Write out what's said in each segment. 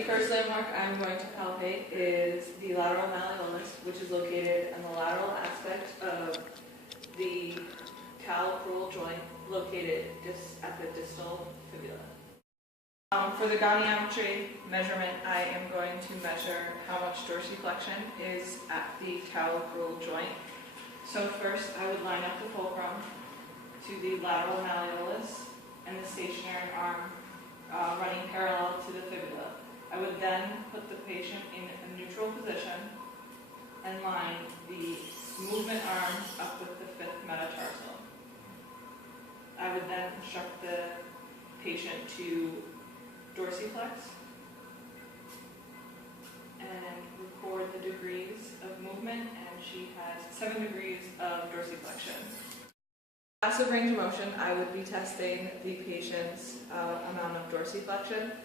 The first landmark I'm going to palpate is the lateral malleolus, which is located on the lateral aspect of the talocrural joint located at the distal fibula. For the goniometry measurement, I am going to measure how much dorsiflexion is at the talocrural joint. So first, I would line up the fulcrum to the lateral malleolus and the stationary arm running parallel to the fibula. I would then put the patient in a neutral position and line the movement arm up with the fifth metatarsal. I would then instruct the patient to dorsiflex and record the degrees of movement, and she has 7 degrees of dorsiflexion. Passive range of motion, I would be testing the patient's amount of dorsiflexion.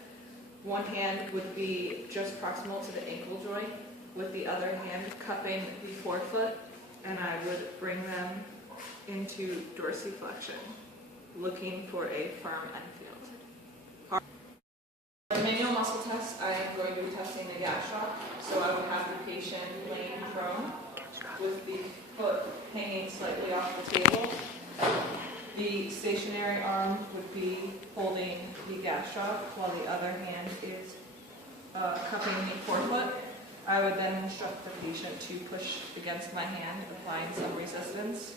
One hand would be just proximal to the ankle joint, with the other hand cupping the forefoot, and I would bring them into dorsiflexion, looking for a firm end field. For the manual muscle test, I am going to be testing the gastroc, so I would have the patient laying prone with the foot hanging slightly off the table. The stationary arm would be holding the gastroc while the other hand is cupping the forefoot. I would then instruct the patient to push against my hand, applying some resistance.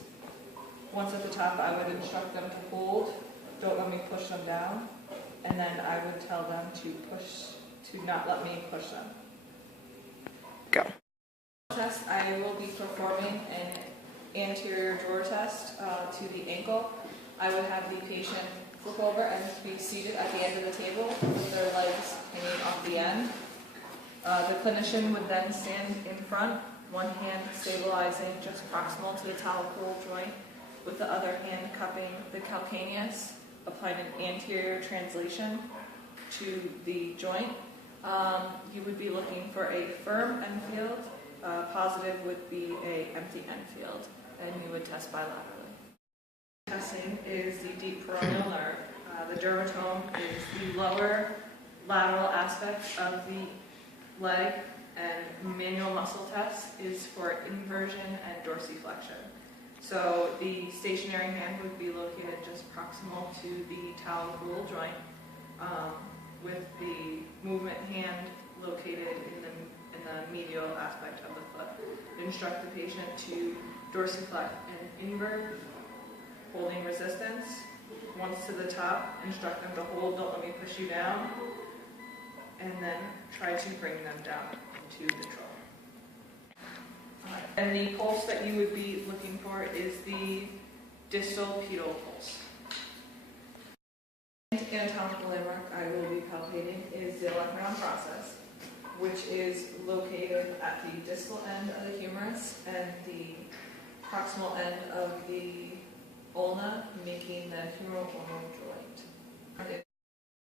Once at the top, I would instruct them to hold, don't let me push them down, and then I would tell them to not let me push them. Go. Test, I will be performing an anterior drawer test to the ankle. I would have the patient flip over and be seated at the end of the table with their legs hanging off the end. The clinician would then stand in front, one hand stabilizing just proximal to the talocrural joint, with the other hand cupping the calcaneus, applying an anterior translation to the joint. You would be looking for a firm end field. Positive would be an empty end field, and you would test bilaterally. Testing is the deep peroneal nerve. The dermatome is the lower lateral aspect of the leg, and manual muscle test is for inversion and dorsiflexion. So the stationary hand would be located just proximal to the talocrural joint, with the movement hand located in the medial aspect of the foot. Instruct the patient to dorsiflect and invert, holding resistance. Once to the top, instruct them to hold, don't let me push you down, and then try to bring them down to neutral. And the pulse that you would be looking for is the distal pedal pulse. The anatomical landmark I will be palpating is the olecranon process, which is located at the distal end of the humerus and the proximal end of the ulna, making the humeral-ulnar joint.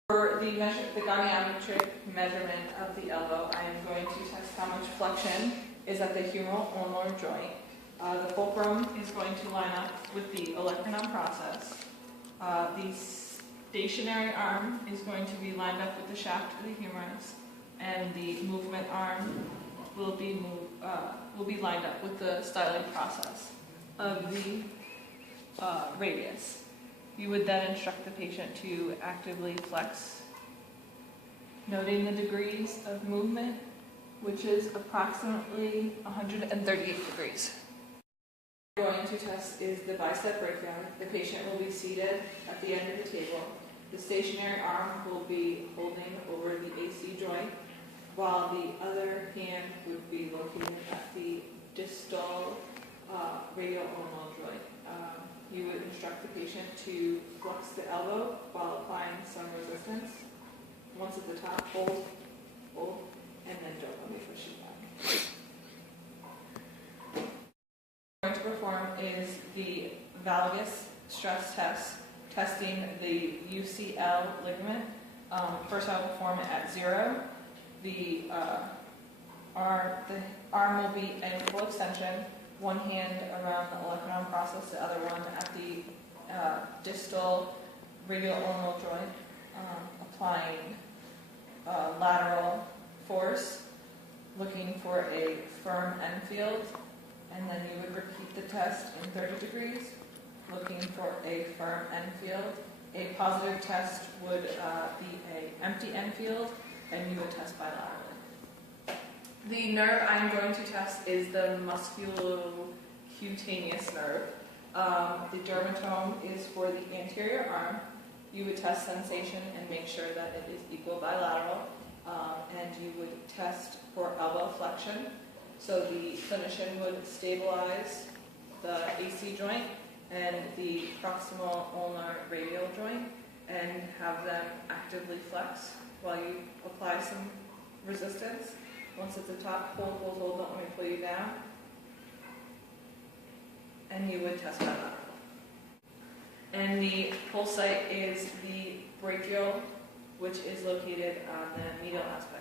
For the goniometric measurement of the elbow, I am going to test how much flexion is at the humeral-ulnar joint. The fulcrum is going to line up with the olecranon process. The stationary arm is going to be lined up with the shaft of the humerus, and the movement arm will be lined up with the styling process of the radius. You would then instruct the patient to actively flex, noting the degrees of movement, which is approximately 138 degrees. What we're going to test is the bicep breakdown. The patient will be seated at the end of the table. The stationary arm will be holding over the AC joint, while the other hand would be located at the distal radial-ulnar joint. You would instruct the patient to flex the elbow while applying some resistance. Once at the top, hold, and then don't let me push it back. What I'm going to perform is the valgus stress test, testing the UCL ligament. First I will perform it at 0. The arm will be in full extension, one hand around the olecranon process, the other one at the distal radial-ulnar joint, applying lateral firm end field, and then you would repeat the test in 30 degrees, looking for a firm end field. A positive test would be an empty end field, and you would test bilaterally. The nerve I'm going to test is the musculocutaneous nerve. The dermatome is for the anterior arm. You would test sensation and make sure that it is equal bilateral, and you would test for elbow flexion. So the clinician would stabilize the AC joint and the proximal ulnar radial joint and have them actively flex while you apply some resistance. Once at the top, hold, hold, hold, don't let me pull you down. And you would test bilateral. And the pull site is the brachial, which is located on the medial aspect